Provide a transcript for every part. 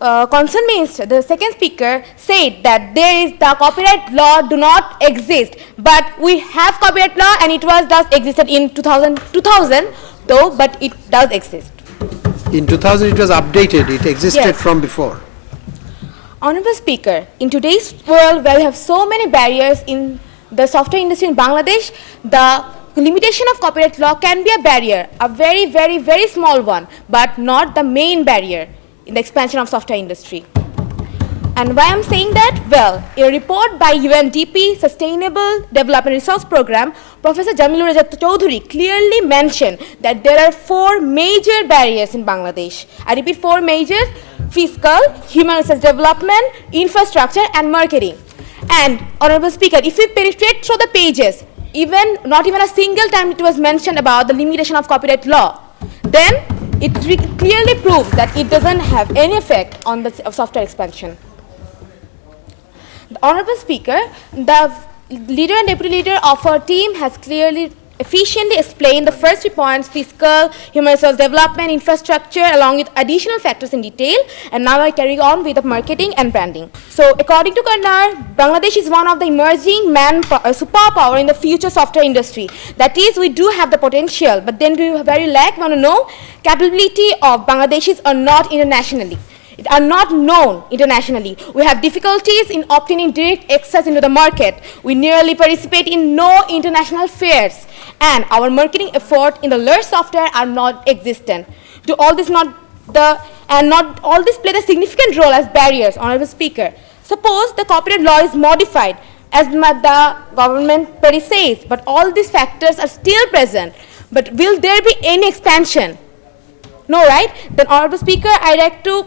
Concerned Minister, the second speaker, said that the copyright law do not exist, but we have copyright law and it does existed in 2000 though, but it does exist. In 2000 it was updated, it existed Yes. from before. Honorable Speaker, in today's world where we have so many barriers in the software industry in Bangladesh, the limitation of copyright law can be a barrier, a very, very, very small one, but not the main barrier in the expansion of software industry. And why I'm saying that? Well, in a report by UNDP Sustainable Development Resource Program, Professor Jamilur Rajat Chaudhuri clearly mentioned that there are 4 major barriers in Bangladesh. I repeat, 4 major: fiscal, human resource development, infrastructure, and marketing. And Honorable Speaker, if we penetrate through the pages, not even a single time it was mentioned about the limitation of copyright law, then it clearly proves that it doesn't have any effect on the software expansion. The Honorable Speaker, the leader and deputy leader of our team has clearly efficiently explained the first 3 points: fiscal, human resource development, infrastructure, along with additional factors in detail. And now I carry on with the marketing and branding. So according to Karnar, Bangladesh is one of the emerging superpower in the future software industry. That is, we do have the potential, but then we very want to know capability of Bangladeshis are not internationally. It are not known internationally. We have difficulties in obtaining direct access into the market. We nearly participate in no international fairs, and our marketing effort in the large software are not existent. To all this, not all this play a significant role as barriers, Honorable Speaker. Suppose the copyright law is modified, as the government says, but all these factors are still present. But will there be any expansion? No, right? Then, Honorable Speaker, I like to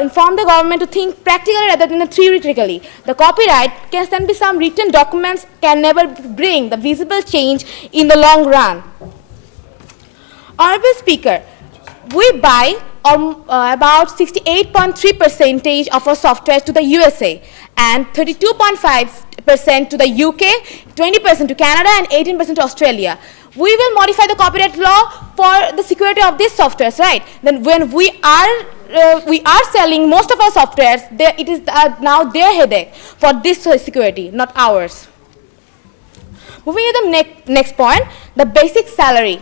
inform the government to think practically rather than theoretically. The copyright can be some written documents, can never bring the visible change in the long run. Honorable Speaker, we buy about 68.3% of our software to the USA and 32.5% to the UK, 20% to Canada, and 18% to Australia. We will modify the copyright law for the security of these softwares, right? Then when we are selling most of our softwares, it is now their headache for this security, not ours. Moving to the next point, the basic salary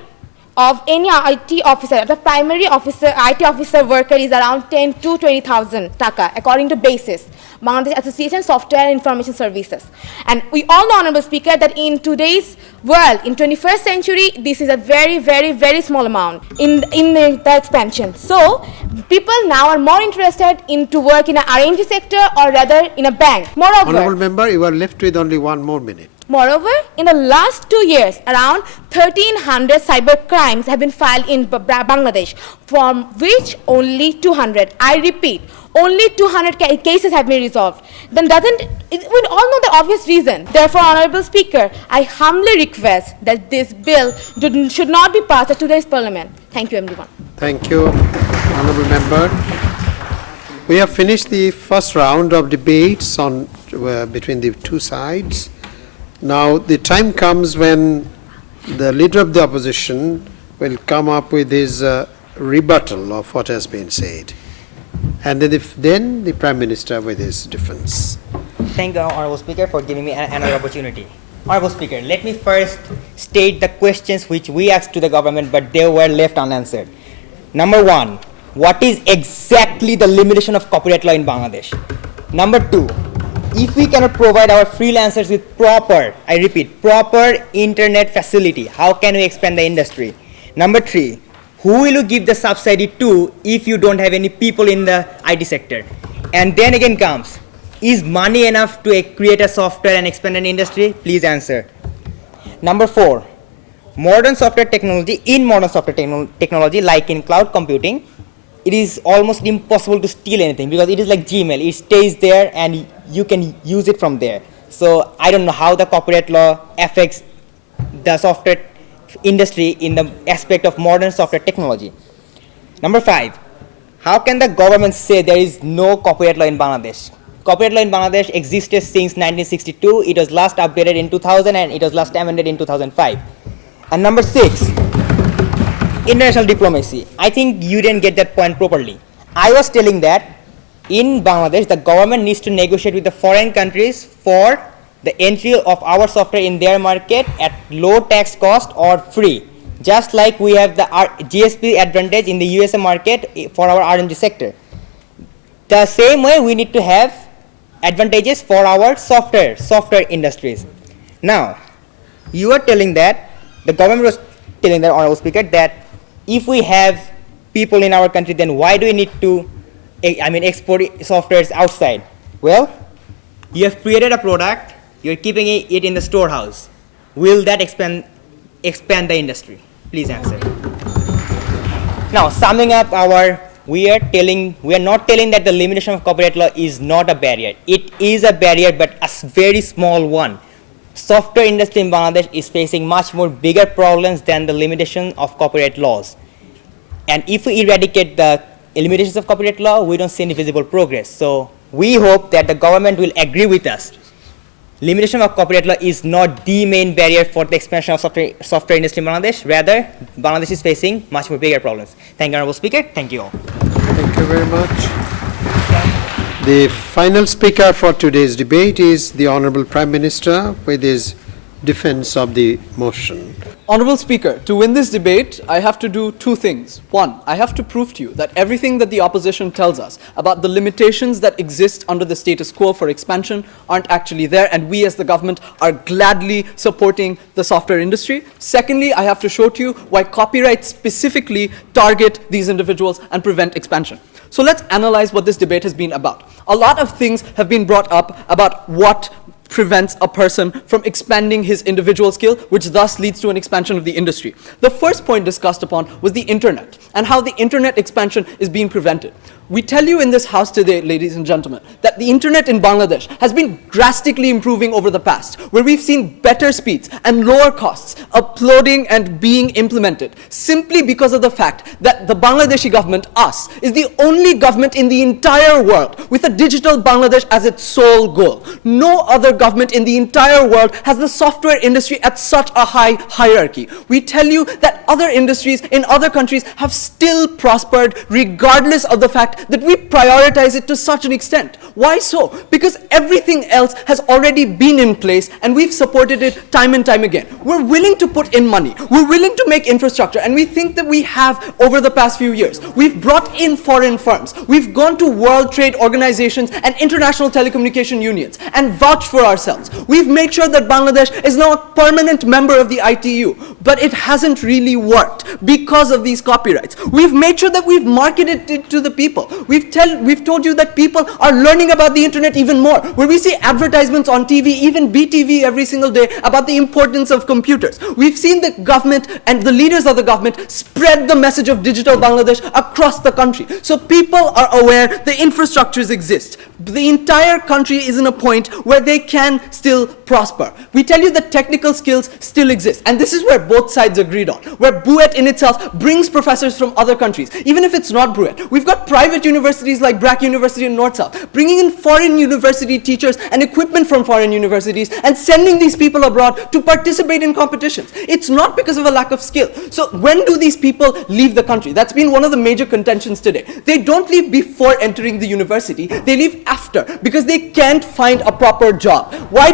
of any IT officer, the primary officer, IT officer worker is around 10 to 20,000 taka, according to BASIS, Bangladesh Association Software and Information Services. And we all know, Honorable Speaker, that in today's world, in 21st century, this is a very, very, very small amount in the expansion. So people now are more interested to work in an R&D sector or rather in a bank. Moreover, Honorable Member, you are left with only 1 more minute. Moreover, in the last 2 years, around 1,300 cyber crimes have been filed in Bangladesh, from which only 200, I repeat, only 200 cases have been resolved. Then we all know the obvious reason. Therefore, Honorable Speaker, I humbly request that this bill should not be passed at today's Parliament. Thank you, everyone. Thank you, Honorable Member. We have finished the first round of debates between the two sides. Now the time comes when the leader of the opposition will come up with his rebuttal of what has been said, and then the Prime Minister with his defense. Thank you, Honorable Speaker, for giving me another opportunity. Honorable Speaker, let me first state the questions which we asked to the government, but they were left unanswered. Number 1, what is exactly the limitation of copyright law in Bangladesh? Number 2, if we cannot provide our freelancers with proper, I repeat, proper internet facility, how can we expand the industry? Number 3, who will you give the subsidy to if you don't have any people in the IT sector? And then again comes, is money enough to create a software and expand an industry? Please answer. Number 4, modern software technology, like in cloud computing, it is almost impossible to steal anything because it is like Gmail. It stays there and you can use it from there. So I don't know how the copyright law affects the software industry in the aspect of modern software technology. Number 5, how can the government say there is no copyright law in Bangladesh? Copyright law in Bangladesh existed since 1962. It was last updated in 2000 and it was last amended in 2005. And number 6, international diplomacy. I think you didn't get that point properly. I was telling that in Bangladesh, the government needs to negotiate with the foreign countries for the entry of our software in their market at low tax cost or free. Just like we have the GSP advantage in the USA market for our RMG sector. The same way we need to have advantages for our software industries. Now, you are telling that, the government was telling the Honorable Speaker that if we have people in our country, then why do we need to export softwares outside? Well, you have created a product, you're keeping it in the storehouse. Will that expand the industry? Please answer. Now, summing up we are not telling that the limitation of copyright law is not a barrier. It is a barrier, but a very small one. Software industry in Bangladesh is facing much more bigger problems than the limitation of copyright laws. And if we eradicate the limitations of copyright law, we don't see any visible progress. So we hope that the government will agree with us. Limitation of copyright law is not the main barrier for the expansion of software industry in Bangladesh. Rather, Bangladesh is facing much more bigger problems. Thank you, Honorable Speaker. Thank you all. Thank you very much. The final speaker for today's debate is the Honorable Prime Minister with his defense of the motion. Honorable Speaker, to win this debate, I have to do two things. One, I have to prove to you that everything that the opposition tells us about the limitations that exist under the status quo for expansion aren't actually there, and we as the government are gladly supporting the software industry. Secondly, I have to show to you why copyrights specifically target these individuals and prevent expansion. So let's analyze what this debate has been about. A lot of things have been brought up about what prevents a person from expanding his individual skill, which thus leads to an expansion of the industry. The first point discussed upon was the internet and how the internet expansion is being prevented. We tell you in this house today, ladies and gentlemen, that the internet in Bangladesh has been drastically improving over the past, where we've seen better speeds and lower costs uploading and being implemented, simply because of the fact that the Bangladeshi government, us, is the only government in the entire world with a digital Bangladesh as its sole goal. No other government in the entire world has the software industry at such a high hierarchy. We tell you that other industries in other countries have still prospered regardless of the fact that we prioritize it to such an extent. Why so? Because everything else has already been in place and we've supported it time and time again. We're willing to put in money. We're willing to make infrastructure, and we think that we have over the past few years. We've brought in foreign firms. We've gone to World Trade Organizations and international telecommunication unions and vouched for ourselves. We've made sure that Bangladesh is now a permanent member of the ITU, but it hasn't really worked because of these copyrights. We've made sure that we've marketed it to the people. We've told you that people are learning about the internet even more, where we see advertisements on TV, even BTV every single day, about the importance of computers. We've seen the government and the leaders of the government spread the message of digital Bangladesh across the country. So people are aware the infrastructures exist. The entire country is in a point where they can still prosper. We tell you that technical skills still exist, and this is where both sides agreed on, where BUET in itself brings professors from other countries. Even if it's not BUET, we've got private universities like BRAC University in North-South, bringing in foreign university teachers and equipment from foreign universities and sending these people abroad to participate in competitions. It's not because of a lack of skill. So when do these people leave the country? That's been one of the major contentions today. They don't leave before entering the university, they leave after, because they can't find a proper job. Why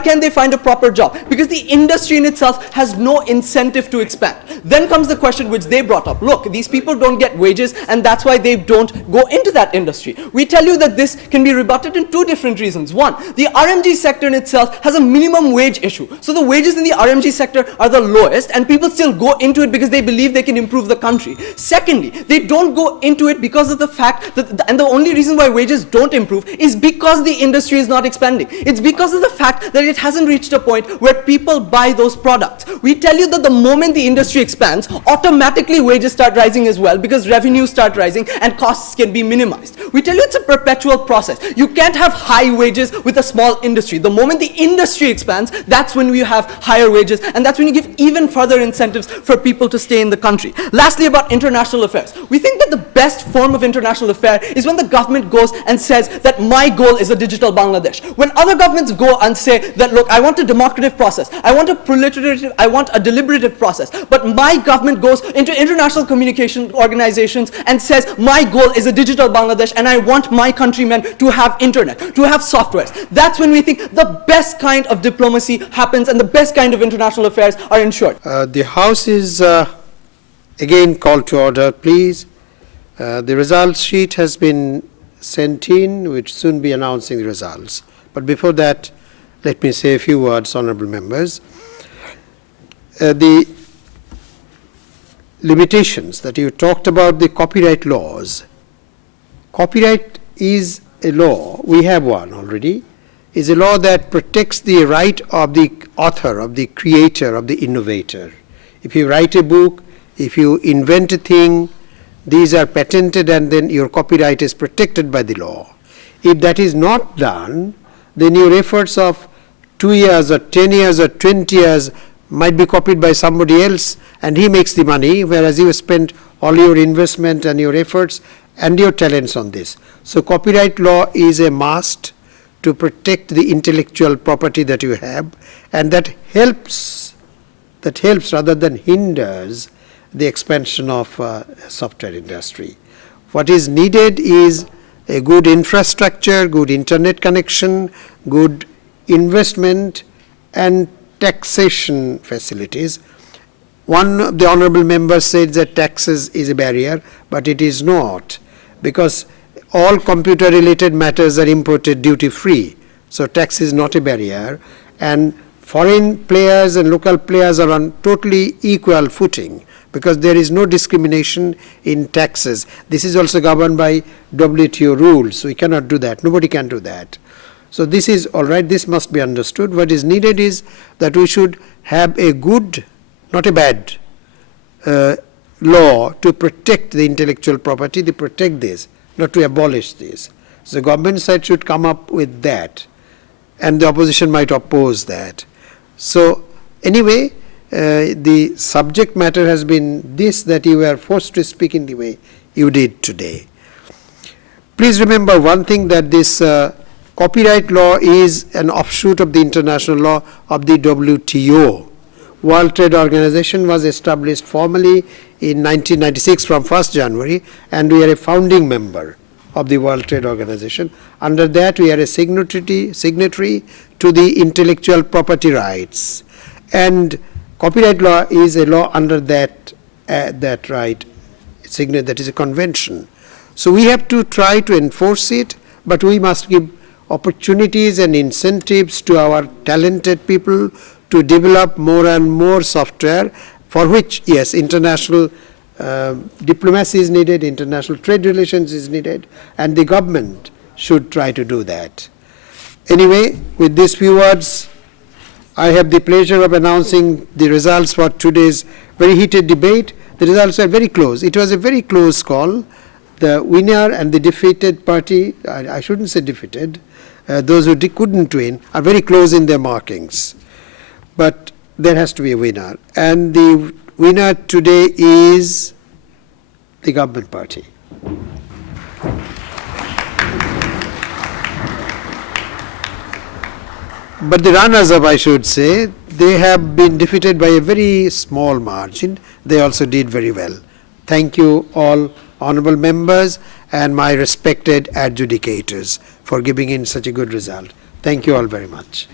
can't they find a proper job? Because the industry in itself has no incentive to expand. Then comes the question which they brought up. Look, these people don't get wages, and that's why they don't go into that industry. We tell you that this can be rebutted in two different reasons. One, the RMG sector in itself has a minimum wage issue. So the wages in the RMG sector are the lowest, and people still go into it because they believe they can improve the country. Secondly, they don't go into it because of the fact that, and the only reason why wages don't improve is because the industry is not expanding. It's because of the fact that it hasn't reached a point where people buy those products. We tell you that the moment the industry expands, automatically wages start rising as well, because revenues start rising and costs can be minimized. We tell you it's a perpetual process. You can't have high wages with a small industry. The moment the industry expands, that's when we have higher wages, and that's when you give even further incentives for people to stay in the country. Lastly, about international affairs. We think that the best form of international affair is when the government goes and says that my goal is a digital Bangladesh. When other governments go and say that, look, I want a democratic process, I want a proliferative, I want a deliberative process. But my government goes into international communication organizations and says, my goal is a digital Bangladesh and I want my countrymen to have internet, to have softwares. That's when we think the best kind of diplomacy happens and the best kind of international affairs are ensured. The House is again called to order, please. The results sheet has been sent in, which will soon be announcing the results. But before that, let me say a few words, honorable members. The limitations that you talked about, the copyright laws. Copyright is a law, we have one already, is a law that protects the right of the author, of the creator, of the innovator. If you write a book, if you invent a thing, these are patented and then your copyright is protected by the law. If that is not done, then your efforts of 2 years or 10 years or 20 years might be copied by somebody else and he makes the money, whereas you spent all your investment and your efforts and your talents on this. So copyright law is a must to protect the intellectual property that you have, and that helps rather than hinders the expansion of software industry. What is needed is a good infrastructure, good internet connection, good investment and taxation facilities. One of the honorable members said that taxes is a barrier, but it is not, because all computer related matters are imported duty free. So tax is not a barrier, and foreign players and local players are on totally equal footing, because there is no discrimination in taxes. This is also governed by WTO rules. We cannot do that. Nobody can do that. So this is all right. This must be understood. What is needed is that we should have a good, not a bad, law to protect the intellectual property, to protect this, not to abolish this. So the government side should come up with that, and the opposition might oppose that. So anyway, the subject matter has been this, that you were forced to speak in the way you did today. Please remember one thing, that this copyright law is an offshoot of the international law of the WTO. World Trade Organization was established formally in 1996 from 1st January, and we are a founding member of the World Trade Organization. Under that, we are a signatory to the intellectual property rights, and copyright law is a law under that right, that is a convention. So we have to try to enforce it, but we must give opportunities and incentives to our talented people to develop more and more software, for which, yes, international diplomacy is needed, international trade relations is needed, and the government should try to do that. Anyway, with these few words, I have the pleasure of announcing the results for today's very heated debate. The results are very close. It was a very close call. The winner and the defeated party, I shouldn't say defeated, those who couldn't win are very close in their markings. But there has to be a winner. And the winner today is the government party. But the runners-up, I should say, they have been defeated by a very small margin. They also did very well. Thank you all, honorable members, and my respected adjudicators for giving in such a good result. Thank you all very much.